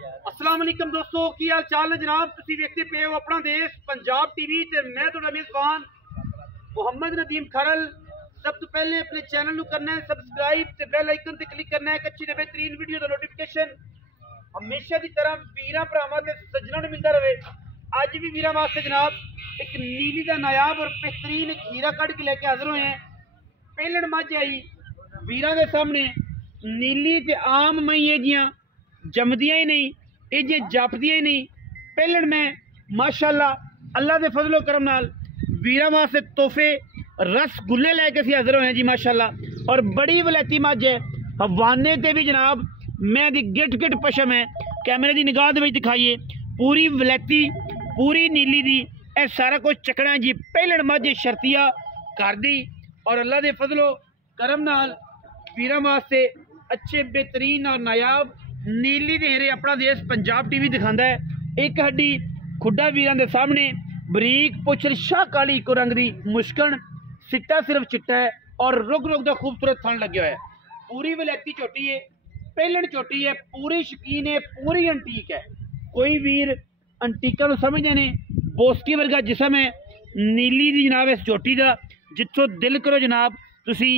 अस्सलाम वालेकुम दोस्तों, की हाल चाल है जनाब। तुसी देखते पे हो अपना देश पंजाब टीवी ते मैं तुहाडा मेज़बान मोहम्मद नदीम खरल। सब तो पहले अपने चैनल नू करना है सबसक्राइब ते बेल आइकन ते क्लिक करना है। एक अच्छी ते बेहतरीन वीडियो दा नोटिफिकेशन हमेशा की तरह वीरां भरावां ते सज्जनां नू मिलता रहे। अज भी वीरां वास्ते जनाब एक नीली का नायाब और बेहतरीन हीरा कढ़ के लेके हाजिर हुए हैं। पहलन मझ आई वीरां दे सामने नीली ते आम मई जियां जमदियां ही नहीं, ये जे जापदियां ही नहीं। पहलन मैं माशाअल्लाह अल्लाह के फजलो करम नाल वीरां वास्ते तोहफे रसगुल्ले लैके असीं हाजिर होए जी माशाअल्लाह। और बड़ी वलैती मझ है, हवाने ते भी जनाब मैं दी गिट गिट पशम है। कैमरे की निगाह दे विच दिखाइए पूरी वलैती पूरी नीली दी ए सारा कुछ चकना जी। पहलन मझ शर्तिया कर दी और अल्लाह के फजलो करम नाल वीरां वास्ते अच्छे बेहतरीन और नायाब नीली दे हेरे अपना देश पंजाब टीवी दिखाता है। एक हड्डी खुडा वीरां दे सामने बरीक पुछल शाह काली इको रंग दी मुश्कन सिट्टा सिर्फ चिट्टा है और रुग रुग दा खूबसूरत थन लग्या है। पूरी वलैती चोटी है, पहलन चोटी है, पूरी शकीन है, पूरी अंटीक है। कोई वीर अंटीका नूं समझदे ने बोस्की वर्गा जिसम है नीली दी जनाब इस चोटी दा। जिथों दिल करो जनाब तुसी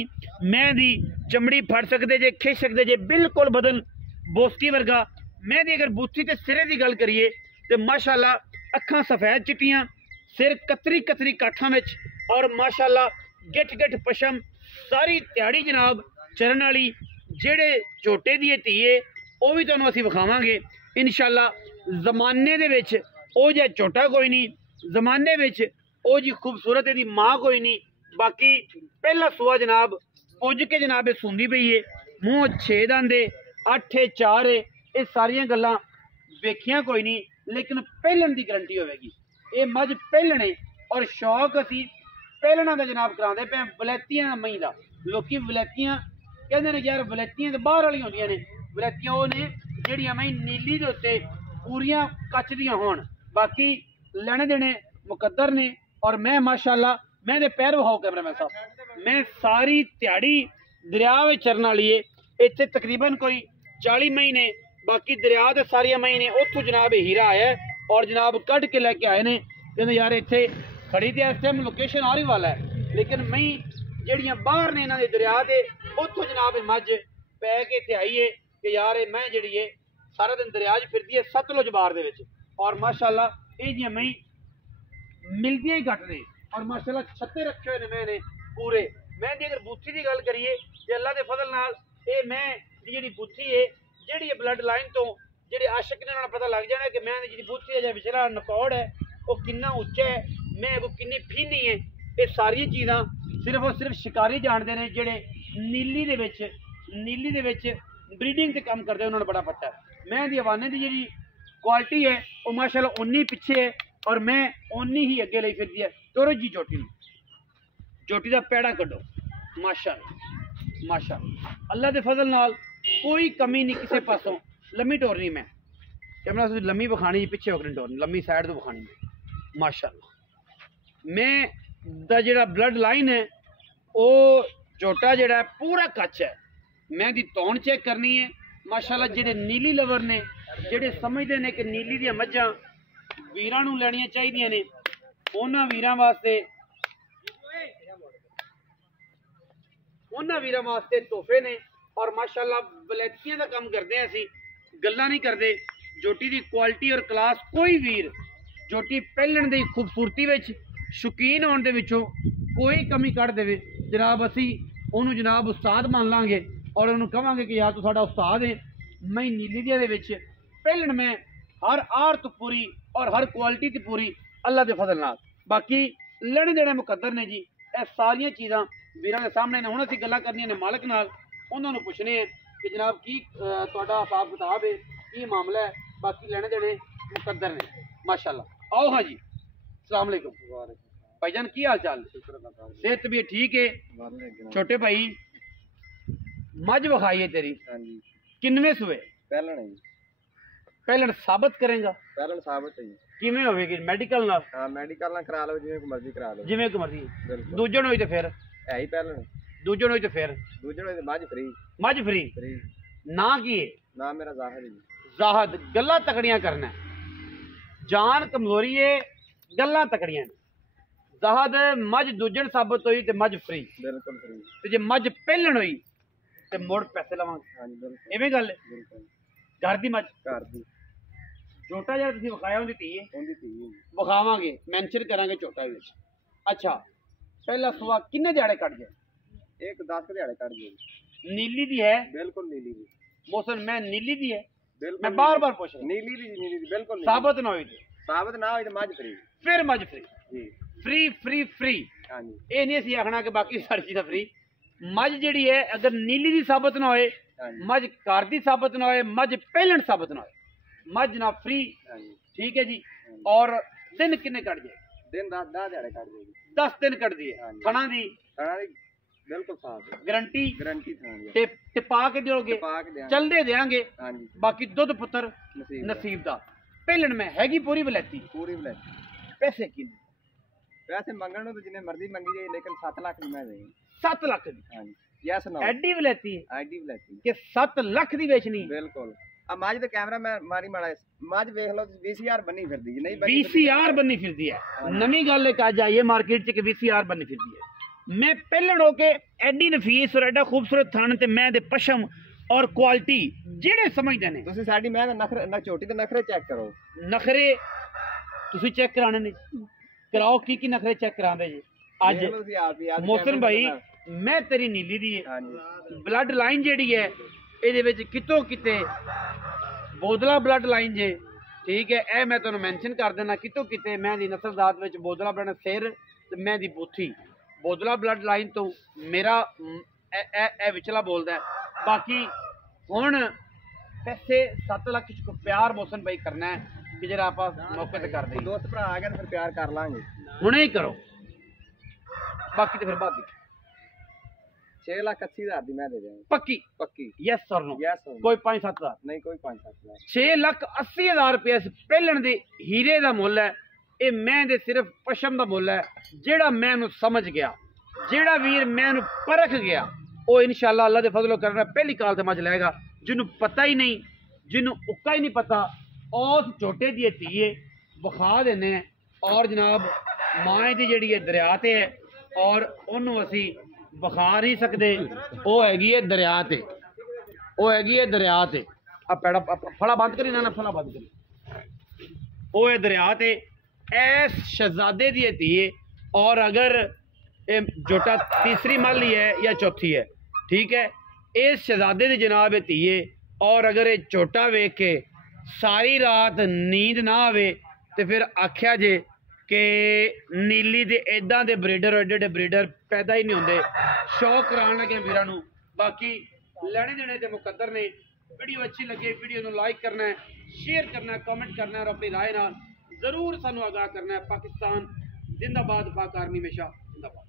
मैं दी चमड़ी फड़ सकते जे, खिच सकते जे, बिल्कुल बदन बोस्की वर्गा। मैं दी अगर बूथी ते सिरे की गल करिए तो माशाअल्लाह अखां सफेद चिट्टियां, सिर कतरी कतरी काठां विच और माशाअल्लाह गिट गिट पशम सारी त्याड़ी जनाब चरण वाली। जेड़े झोटे दी धी है वह भी तुहानूं असीं विखावांगे इंशाअल्लाह। जमाने दे विच ओ जिहा झोटा कोई नहीं, जमाने विच ओ जी खूबसूरत इहदी माँ कोई नहीं। बाकी पहला सूआ जनाब पुज के जनाब ये सूंदी पई है। मूँह 6 दंद है, 8 है, 4 है, ये सारियां गल्लां वेखियां कोई नहीं, लेकिन पहलन की गारंटी होगी। ये मझ पहलन है और शौक असी पहलना का जनाब कराते पे वलैतियां मई का। लोग वलैतियां कहते हैं यार वलैतियां तो बाहर वाली होंदियां ने, वलैतियां वो ने जिहड़ियां मई नीली के उत्ते पूरियां कच दियां होण। बाकी लेने देने मुकद्दर ने। और मैं माशाअल्लाह मैं दे पैर विखाओ कैमरामैन साहब, मैं सारी त्याड़ी दरिया में चरन वाली है। इत्थे तकरीबन कोई 40 मई ने, बाकी दरिया के सारिया मई ने। उत्थों जनाब हीरा आया और जनाब कढ़ के लैके आए ने। कहते यार इत्थे खड़ी तो इस टाइम लोकेशन आ रही वाला है, लेकिन मई जड़ियाँ बाहर ने इन्हों के दरिया के उत्थों जनाब मझ पै के इत्थे आई है कि यार ये मैं जी है सारा दिन दरिया फिरती है सतलुज बार दे विच। और माशाअल्लाह ये जी मई मिलदियां ही घट ने और माशाअल्लाह छत्ते रखे हुए ने मैंने पूरे। मैं दी अगर बूथी की गल करिए तो अल्लाह के फजल नाल ये मैं जी बूथी है जी ब्लड लाइन तो जे आशक ने उन्होंने पता लग जाना कि मैं जी बूथी है विचला नकौड़ है वो कितना उच्चा है, मैं वो किन्नी फीनी है। ये सारिया चीज़ां सिर्फ और सिर्फ शिकारी जानते हैं जेडे नीली दे विच ब्रीडिंग से काम करते उन्होंने बड़ा पता है। मैं दी हवाने की जी क्वालिटी है वो माशाअल्लाह उन्नी पिछे है और मैं उन्नी ही अगे ली फिरती है। तुरो जी चोटी का पैड़ा कड्डो माशाअल्लाह माशाअल्लाह। अल्लाह के फजल नाल कोई कमी नहीं किसी पासों। लम्मी टोरनी मैं कैमरा लम्मी विखानी पिछे होकर टोरनी, लम्मी साइड तो विखानी माशाअल्लाह। मैं दा जेड़ा ब्लड लाइन है वो झोटा जेड़ा पूरा कच है। मैं दी तौन चेक करनी है माशाअल्लाह। जेडे नीली लवर ने जेडे समझते हैं कि नीली दी मझां वीरां नूं लैणियां चाहीदियां ने, उन्हां वीरां वास्ते तोहफे ने। और माशाअल्लाह वलैतियां का काम करते हैं, असी गल्लां नहीं करते। जोटी की क्वालिटी और क्लास कोई वीर जोटी पहलन की खूबसूरती विच शौकीन होने दे विचों कोई कमी कढ़ देवे जनाब असी उन्होंने जनाब उस्ताद मान लांगे और उन्होंने कहांगे कि यार तू साडा उस्ताद है। मैं नीली दे विच पहलन मैं हर आर तो पूरी और हर क्वालिटी तो पूरी अल्लाह के फजल नाल। बाकी लेने देने मुकद्दर ने जी। यह सारिया चीज़ां वीरां के सामने ने। हुण असीं गल्लां करनियां ने मालक नाल, उन्होंने पूछने हैं कि जनाब की तुहाडा हिसाब किताब है, की मामला है। बाकी लेने देने मुकद्दर ने माशाअल्लाह। आओ हाँ जी, अस्सलाम वालेकुम भाईजान, की हाल चाल? सेहत भी ठीक है? छोटे भाई मझ विखाई है तेरी, किन्नवे सुए? पहलन साबित करेगा? पहलन साबित है किवें होवेगी? मेडिकल नाल? हां मेडिकल नाल करा लो, जिवें को मर्जी करा लो, जिवें को मर्जी। दूजन होई ते फिर है ही पहलन, दूजन होई ते फिर दूजन होई ते मझ फ्री। मझ फ्री ना की है? ना मेरा जाहिर है। ਜ਼ਾਹਦ गल्लां तकड़ियां करना है, जान कमजोरी है गल्लां तकड़ियां ने। ਜ਼ਾਹਦ मझ दूजन साबित हुई तो मझ फ्री, बिल्कुल फ्री ते जे मझ पहलन हुई तो मुड़ पैसे लवांगे। हाँ जी बिल्कुल इवें गल है। बिल्कुल घर दी मझ घर दी झोटा जिहा तुसीं विखाया उहदी धी है, उनकी थी विखावांगे मैंशन करांगे झोटा विच। अच्छा पहला सुआ किन्ने दिहाड़े कट जाए? एक 10 दिहाड़े कट गए नीली दी है बिल्कुल नीली दी मौसम, मैं नीली दी है, बिल्कुल मैं बार बार पूछ रहा नीली दी बिल्कुल नीली। साबित ना हुई तो साबित ना हो तो मझ फ्री फिर मझ फ्री जी फ्री फ्री फ्री। हाँ जी ये नहीं असीं आखना कि बाकी सारी चीज़ां फ्री। मझ जिहड़ी है अगर नीली दी साबित ना होए, हाँ जी मझ घर दी साबित ना होए, मझ पहलन साबित ना होए, मझ ना फ्री। हाँ जी ठीक है जी। और दिन किन्ने कट जाए? दिन 10 दिहाड़े कट गए 10 दिन कट दी है। हाँ जी। थणा दी खाना दी बिल्कुल साफ गारंटी गारंटी था जी टिपा के दोगे, पाक देंगे चलदे देंगे। हाँ जी बाकी दुध पुत्र नसीब नसीब दा। पहलन में हैगी पूरी वलैती, पूरी बले पैसे किन्ने? वैसे मंगण तो जिन्हें मर्जी मंगी जाए लेकिन 7 लाख की मैं देंगे 7 लाख दी हाँ जी यस नो एडी वलैती आईडी बलेती कि 7 लाख दी बेचनी। बिल्कुल अब मझ तो कैमरा मैं मारी माड़ा मझ वेख लो 20,000 बनी फिरदी नहीं बनी VCR बननी फिरदी है। नवी गल एक अज आई है मार्केट च कि VCR बननी फिरदी है। मैं पहलन होके एडी नफीस और एडा खूबसूरत थन ते मैं दे पशम और क्वालिटी जेड़े समझदे ने। ਤੁਸੀਂ ਸਾਡੀ ਮੈਂ ਨਖਰੇ ਝੋਟੀ ਤੇ ਨਖਰੇ ਚੈੱਕ ਕਰੋ नखरे तुसी चेक कराने ने, कराओ की नखरे चेक करांदे जी अज। ਦੇਖ ਲਓ ਤੁਸੀਂ ਆਪ ਹੀ ਅੱਜ मोहसिन कैमरे भाई ਦੇ ਨਾਲ। मैं तेरी नीली दी है ਹਾਂਜੀ ब्लड लाइन जेड़ी है ਇਹਦੇ ਵਿੱਚ ਕਿਤੋਂ ਕਿਤੇ ਬੋਦਲਾ ਬਲੱਡ ਲਾਈਨ ਜੇ। ਠੀਕ ਹੈ, ਇਹ ਮੈਂ ਤੁਹਾਨੂੰ ਮੈਂਸ਼ਨ ਕਰ ਦੇਣਾ ਕਿਤੋਂ ਕਿਤੇ ਮੈਂ ਦੀ ਨਸਲ ਜ਼ਾਤ ਵਿੱਚ ਬੋਦਲਾ ਬਲੱਡ ਸਿਰ ਤੇ ਮੈਂ ਦੀ ਬੂਥੀ ਬੋਦਲਾ ਬਲੱਡ ਲਾਈਨ ਤੋਂ ਮੇਰਾ ਇਹ ਵਿਚਲਾ ਬੋਲਦਾ ਹੈ। ਬਾਕੀ ਹੁਣ ਪੈਸੇ 7 ਲੱਖ ਚ ਪਿਆਰ ਮੋਹਸਿਨ ਭਾਈ ਕਰਨਾ ਹੈ ਕਿ ਜਿਹੜਾ ਆਪਾਂ ਮੌਕੇ ਤੇ ਕਰ ਦਈਏ। ਦੋਸਤ ਭਰਾ ਆ ਗਏ ਤਾਂ ਫਿਰ ਪਿਆਰ ਕਰ ਲਾਂਗੇ ਹੁਣੇ ਹੀ ਕਰੋ, ਬਾਕੀ ਤੇ ਫਿਰ ਬਾਅਦ ਵਿੱਚ 6,80,000 ਦੀ ਮੈਂ ਦੇ ਦਿਆਂਗਾ ਪੱਕੀ ਪੱਕੀ ਯੈਸ ਔਰ ਨੋ। ਯੈਸ ਕੋਈ 5-7 ਹਜ਼ਾਰ ਨਹੀਂ ਕੋਈ 5-7 ਲੱਖ 6,80,000 रुपये इस पहलन दे हीरे का मुल है। ये मैं दे सिर्फ पशम का मुल है जेड़ा मैं समझ गया, जेड़ा वीर मैं परख गया वो इंशाअल्लाह अल्लाह दे फजलो करना पहली काल से मझ लेगा। जिन्हों पता ही नहीं, जिन्हों उक्का ही नहीं पता, उस छोटे दी धीए विखा देने और जनाब माँ की जी दरिया ते है और उन्होंने असी विखा नहीं सकते। वो हैगी है दरिया ते, वो हैगी है दरिया ते। आ पैड़ा फला बंद करी ना फला बंद करी। वो है दरिया ते ऐस शहजादे दी धीए और अगर ये जोटा तीसरी माली है या चौथी है, ठीक है, इस शहजादे दी जनाब धीए और अगर ये छोटा वेख के सारी रात नींद ना आवे तो फिर आख्या जे कि नीली दे इदां दे ब्रीडर एडे एडे ब्रीडर पैदा ही नहीं होंदे। शौक कराने लगे वीरां नूं। बाकी लेने देने ते मुकद्दर ने। वीडियो अच्छी लगे वीडियो नूं लाइक करना है, शेयर करना है, कमेंट करना है और अपनी राय नाल जरूर सानू आगाह करना है। पाकिस्तान जिंदाबाद, पाक आर्मी हमेशा जिंदाबाद।